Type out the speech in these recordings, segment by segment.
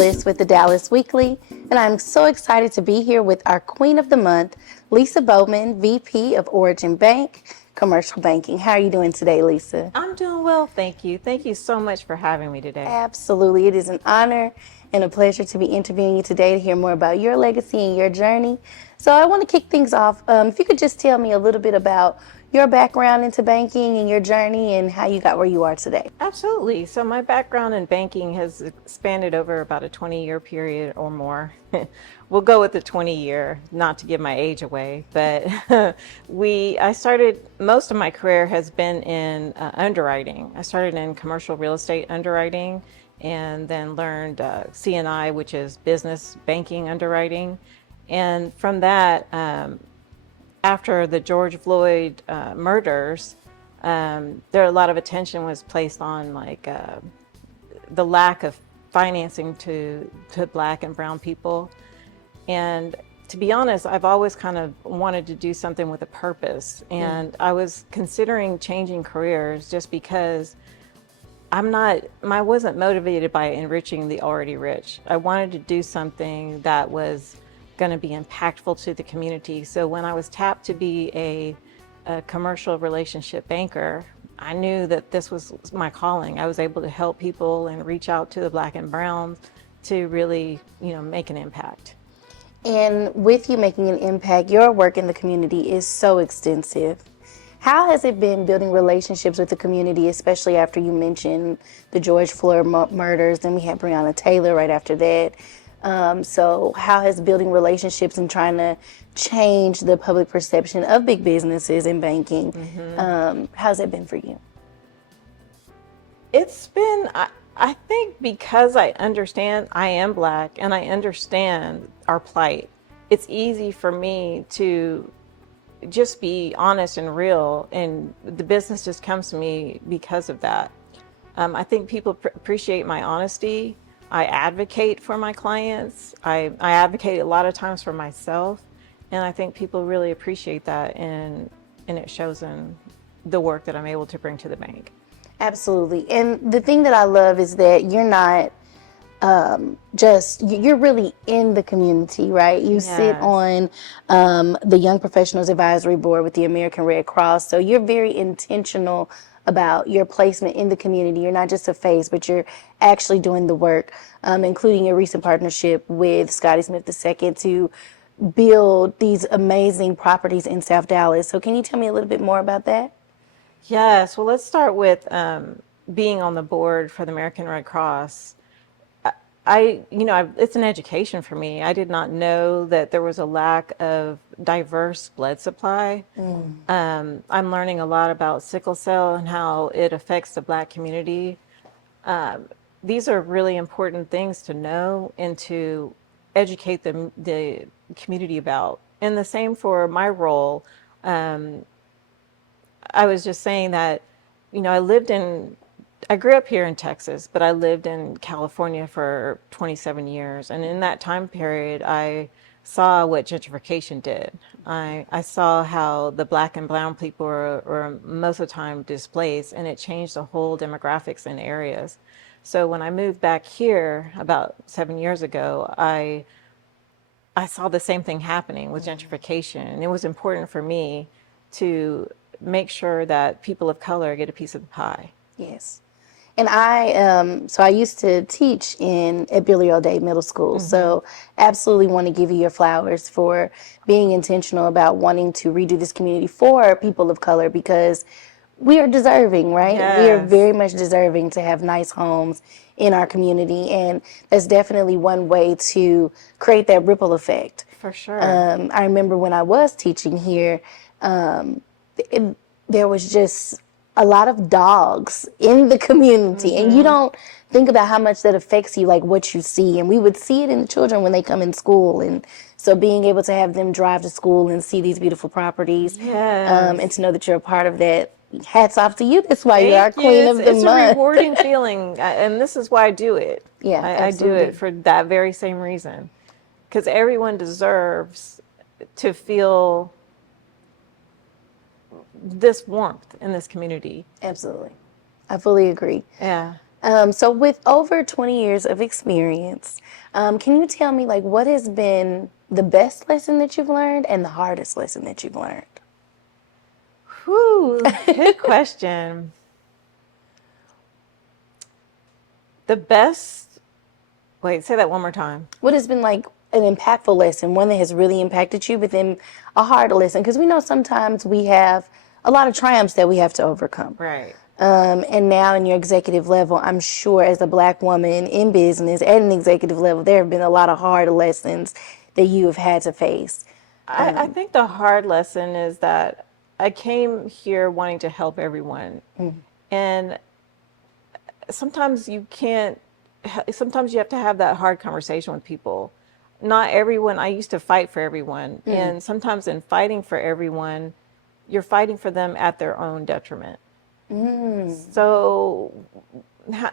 Bliss with the Dallas Weekly, and I'm so excited to be here with our Queen of the Month, Lisa Bowman, VP of Origin Bank, Commercial Banking. How are you doing today, Lisa? I'm doing well, thank you. Thank you so much for having me today. Absolutely. It is an honor and a pleasure to be interviewing you today to hear more about your legacy and your journey. So I want to kick things off. If you could just tell me a little bit about your background into banking and your journey and how you got where you are today. Absolutely. So my background in banking has expanded over about a 20-year period or more. We'll go with the 20-year, not to give my age away, but I started, most of my career has been in underwriting. I started in commercial real estate underwriting and then learned CNI, which is business banking underwriting. And from that, after the George Floyd murders, there a lot of attention was placed on the lack of financing to Black and brown people. And to be honest, I've always kind of wanted to do something with a purpose. And I was considering changing careers just because I wasn't motivated by enriching the already rich. I wanted to do something that was going to be impactful to the community. So when I was tapped to be a commercial relationship banker, I knew that this was my calling. I was able to help people and reach out to the Black and brown to really, make an impact. And with you making an impact, your work in the community is so extensive. How has it been building relationships with the community, especially after you mentioned the George Floyd murders? Then we had Breonna Taylor right after that. So how has building relationships and trying to change the public perception of big businesses in banking, how's that been for you? It's been, I think because I understand I am Black and I understand our plight, it's easy for me to just be honest and real, and the business just comes to me because of that. I think people appreciate my honesty. I advocate for my clients. I advocate a lot of times for myself, and I think people really appreciate that, and it shows in the work that I'm able to bring to the bank. Absolutely. And the thing that I love is that you're not you're really in the community, right? You sit Yes. on the Young Professionals Advisory Board with the American Red Cross. So you're very intentional about your placement in the community. You're not just a face, but you're actually doing the work, including your recent partnership with Scottie Smith II to build these amazing properties in South Dallas. So can you tell me a little bit more about that? Yes. Well, let's start with being on the board for the American Red Cross. It's an education for me. I did not know that there was a lack of diverse blood supply. I'm learning a lot about sickle cell and how it affects the Black community. These are really important things to know and to educate the community about. And the same for my role. I was just saying that, I grew up here in Texas, but I lived in California for 27 years. And in that time period, I saw what gentrification did. I saw how the Black and brown people were most of the time displaced, and it changed the whole demographics in areas. So when I moved back here about 7 years ago, I saw the same thing happening with gentrification. And it was important for me to make sure that people of color get a piece of the pie. Yes. And so I used to teach at Billy O'Day Middle School. So absolutely want to give you your flowers for being intentional about wanting to redo this community for people of color, because we are deserving, right? We are Yes. very much deserving to have nice homes in our community. And that's definitely one way to create that ripple effect. For sure. I remember when I was teaching here, there was just a lot of dogs in the community, and you don't think about how much that affects you, like what you see. And we would see it in the children when they come in school, and so being able to have them drive to school and see these beautiful properties, Yes. and to know that you're a part of that, hats off to you. That's why you're our Thank you. Queen of the It's a Month. rewarding feeling, and this is why I do it. Yeah, I do absolutely. it for that very same reason, because everyone deserves to feel this warmth in this community. Absolutely. I fully agree. Yeah. So with over 20 years of experience, can you tell me like what has been the best lesson that you've learned and the hardest lesson that you've learned? Whew, good question. The best, wait, say that one more time. What has been like an impactful lesson, one that has really impacted you, but then a hard lesson? Because we know sometimes we have a lot of triumphs that we have to overcome. Right. And now in your executive level, I'm sure as a Black woman in business at an executive level, there have been a lot of hard lessons that you have had to face. I think the hard lesson is that I came here wanting to help everyone. And sometimes you can't, sometimes you have to have that hard conversation with people. Not everyone, I used to fight for everyone. And sometimes in fighting for everyone, you're fighting for them at their own detriment. So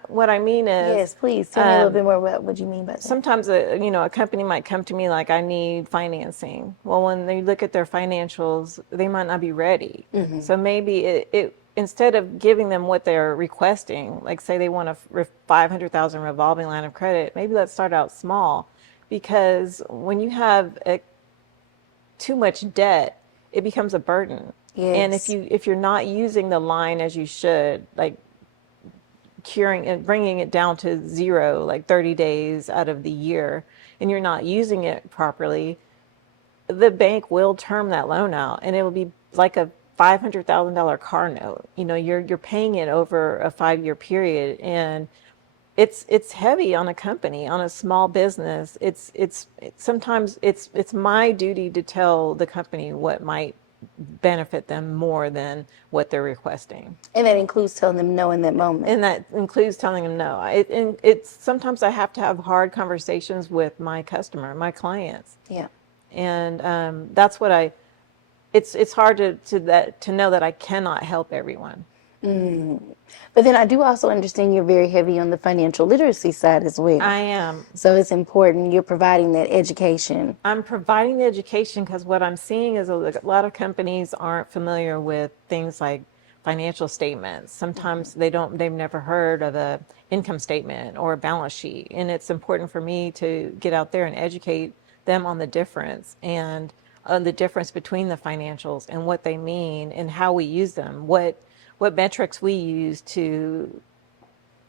what I mean is, Yes, please tell me a little bit more about what you mean by that. sometimes a company might come to me like, I need financing. Well, when they look at their financials, they might not be ready. So maybe it instead of giving them what they're requesting, like say they want a 500,000 revolving line of credit, maybe let's start out small, because when you have too much debt, it becomes a burden. And Yes. if you're not using the line as you should, like curing and bringing it down to zero, like 30 days out of the year, and you're not using it properly, the bank will term that loan out, and it will be like a $500,000 car note. You're paying it over a 5-year period, and it's heavy on a company, on a small business. Sometimes it's my duty to tell the company what might benefit them more than what they're requesting. And that includes telling them no in that moment. And that includes telling them no. It's sometimes I have to have hard conversations with my customer, my clients, Yeah. and that's what I. It's hard to know that I cannot help everyone. But then I do also understand you're very heavy on the financial literacy side as well. I am. So it's important you're providing that education. I'm providing the education because what I'm seeing is a lot of companies aren't familiar with things like financial statements. Sometimes they've never heard of a income statement or a balance sheet. And it's important for me to get out there and educate them on the difference and on the difference between the financials and what they mean and how we use them, what metrics we use to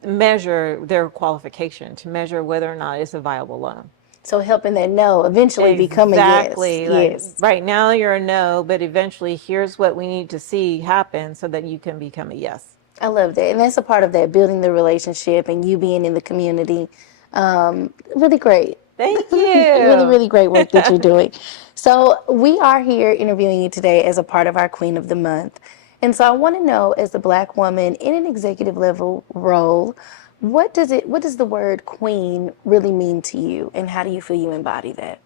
measure their qualification, to measure whether or not it's a viable loan. So helping that no eventually become a yes. Exactly. Like Yes. right now you're a no, but eventually here's what we need to see happen so that you can become a yes. I love that. And that's a part of that, building the relationship and you being in the community. Really great. Thank you. Really, really great work that you're doing. So we are here interviewing you today as a part of our Queen of the Month. And so I want to know, as a Black woman in an executive level role, what does the word queen really mean to you, and how do you feel you embody that?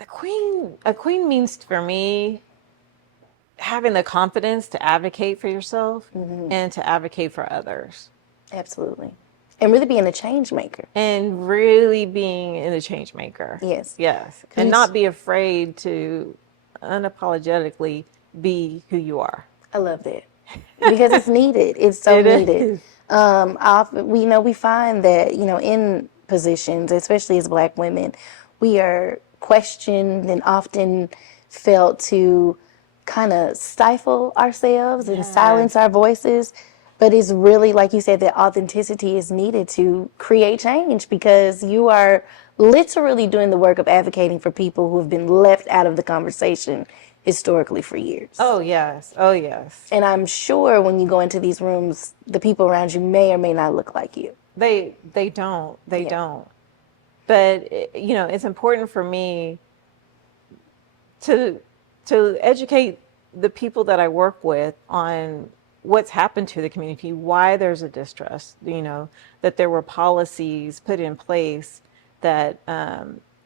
A queen means for me having the confidence to advocate for yourself and to advocate for others. Absolutely. And really being a change maker. And really being a change maker. Yes. Yes. And not be afraid to unapologetically be who you are. I love that. Because it's needed. It's so needed. Often, we find that, in positions, especially as Black women, we are questioned and often felt to kind of stifle ourselves and silence our voices. But it's really, like you said, that authenticity is needed to create change, because you are literally doing the work of advocating for people who have been left out of the conversation historically for years. Oh, yes. Oh, yes. And I'm sure when you go into these rooms, the people around you may or may not look like you. They don't. They don't. But, it's important for me to educate the people that I work with on what's happened to the community, why there's a distrust, that there were policies put in place that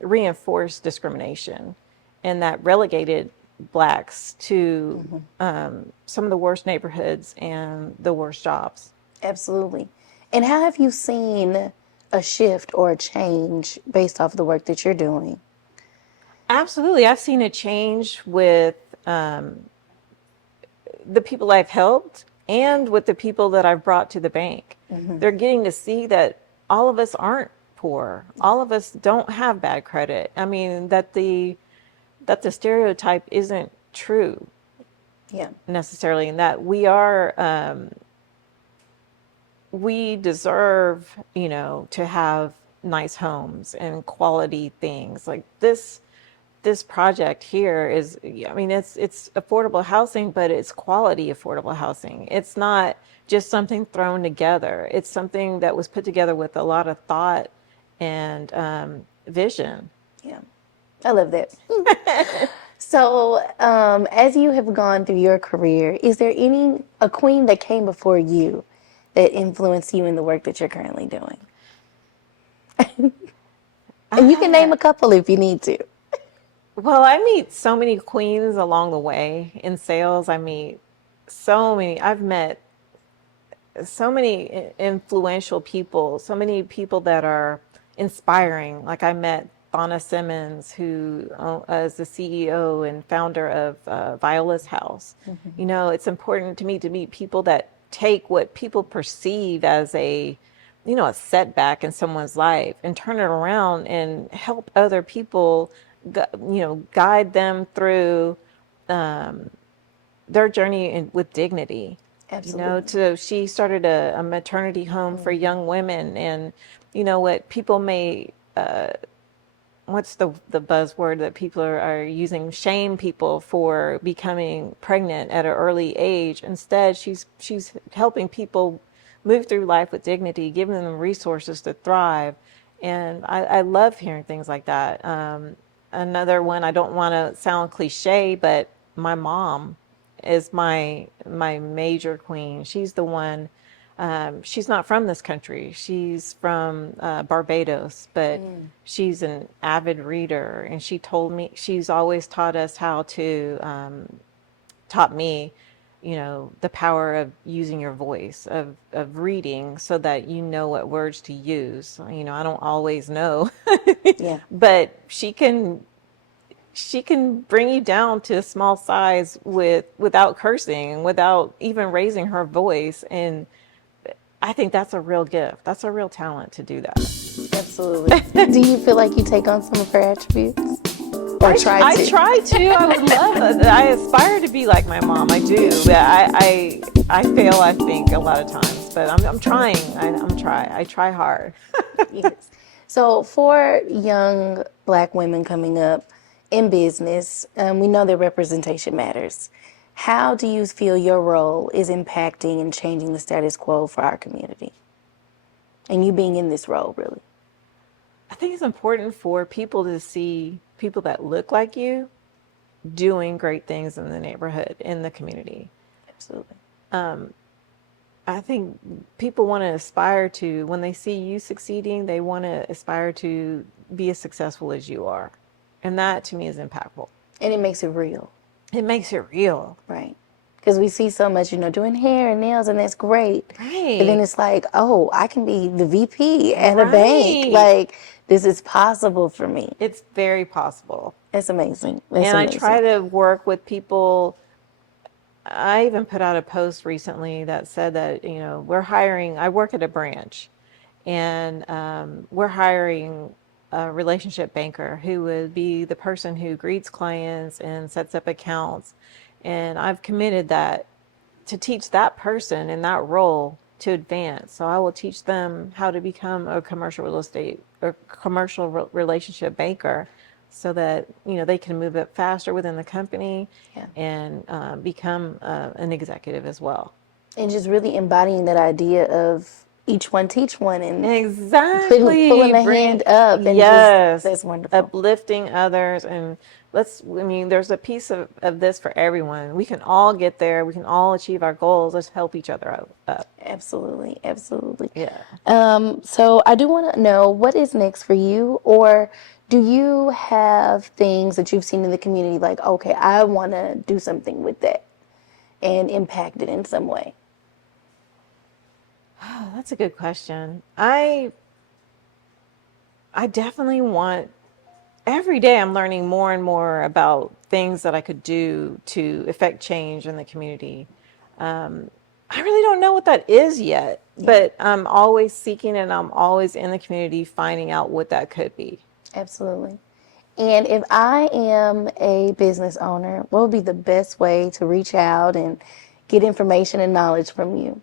reinforced discrimination and that relegated Blacks to some of the worst neighborhoods and the worst jobs. Absolutely. And how have you seen a shift or a change based off of the work that you're doing? Absolutely. I've seen a change with the people I've helped and with the people that I've brought to the bank. They're getting to see that all of us aren't poor. All of us don't have bad credit. I mean, that the stereotype isn't true Yeah. necessarily, and that we deserve, to have nice homes and quality things. Like this project here is, I mean, it's affordable housing, but it's quality affordable housing. It's not just something thrown together. It's something that was put together with a lot of thought and vision. Yeah. I love that. So, as you have gone through your career, is there a queen that came before you that influenced you in the work that you're currently doing? And you can name a couple if you need to. Well, I meet so many queens along the way in sales. I meet so many. I've met so many influential people, so many people that are inspiring. Like I met Fauna Simmons, who is the CEO and founder of Viola's House. It's important to me to meet people that take what people perceive as a setback in someone's life and turn it around and help other people, guide them through their journey with dignity. Absolutely. She started a maternity home for young women, and what people may, what's the buzzword that people are using? Shame people for becoming pregnant at an early age. Instead, she's helping people move through life with dignity, giving them resources to thrive. And I love hearing things like that. Another one, I don't want to sound cliche, but my mom is my major queen. She's the one. She's not from this country. She's from Barbados, but she's an avid reader, and she's always taught us how to taught me, the power of using your voice, of reading so that you know what words to use. I don't always know, Yeah. but she can bring you down to a small size without cursing, without even raising her voice. And I think that's a real gift. That's a real talent to do that. Absolutely. Do you feel like you take on some of her attributes? Or try I to? try to. I would love it. I aspire to be like my mom. I do. But I fail, I think, a lot of times. But I'm trying. I try hard. Yes. So, for young Black women coming up in business, we know that representation matters. How do you feel your role is impacting and changing the status quo for our community? And you being in this role, really. I think it's important for people to see people that look like you doing great things in the neighborhood, in the community. Absolutely. I think people want to aspire to, when they see you succeeding, they want to aspire to be as successful as you are. And that to me is impactful. And it makes it real, It makes it real. right? Because we see so much, doing hair and nails, and that's great. But then Right. it's like, oh, I can be the VP at a bank. Right. Like, this is possible for me. It's very possible. That's amazing. That's And I try amazing. to work with people. I even put out a post recently that said that, we're hiring, I work at a branch, and we're hiring a relationship banker who would be the person who greets clients and sets up accounts. And I've committed that to teach that person in that role to advance. So I will teach them how to become a commercial real estate or relationship banker, so that they can move up faster within the company Yeah. and become an executive as well. And just really embodying that idea of each one teach one and pulling Exactly. the hand up and just, Yes, that's wonderful. uplifting others. And there's a piece of this for everyone. We can all get there. We can all achieve our goals. Let's help each other up. Absolutely. Absolutely. Yeah. So I do want to know what is next for you, or do you have things that you've seen in the community like, okay, I want to do something with that and impact it in some way? Oh, that's a good question. I definitely want, every day I'm learning more and more about things that I could do to affect change in the community. I really don't know what that is yet, but I'm always seeking and I'm always in the community finding out what that could be. Absolutely. And if I am a business owner, what would be the best way to reach out and get information and knowledge from you?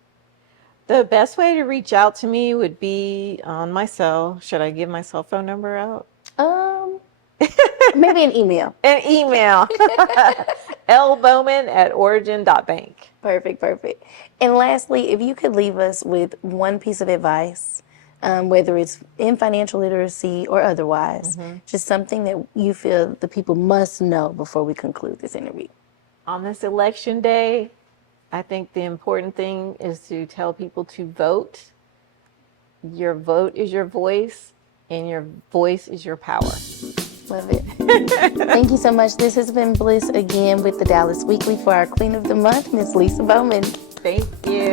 The best way to reach out to me would be on my cell. Should I give my cell phone number out? Um, Maybe an email. An email. lbowman@origin.bank. Perfect, perfect. And lastly, if you could leave us with one piece of advice, whether it's in financial literacy or otherwise, just something that you feel the people must know before we conclude this interview. On this election day, I think the important thing is to tell people to vote. Your vote is your voice, and your voice is your power. Love it. Thank you so much. This has been Bliss again with the Dallas Weekly for our Queen of the Month, Miss Lisa Bowman. Thank you.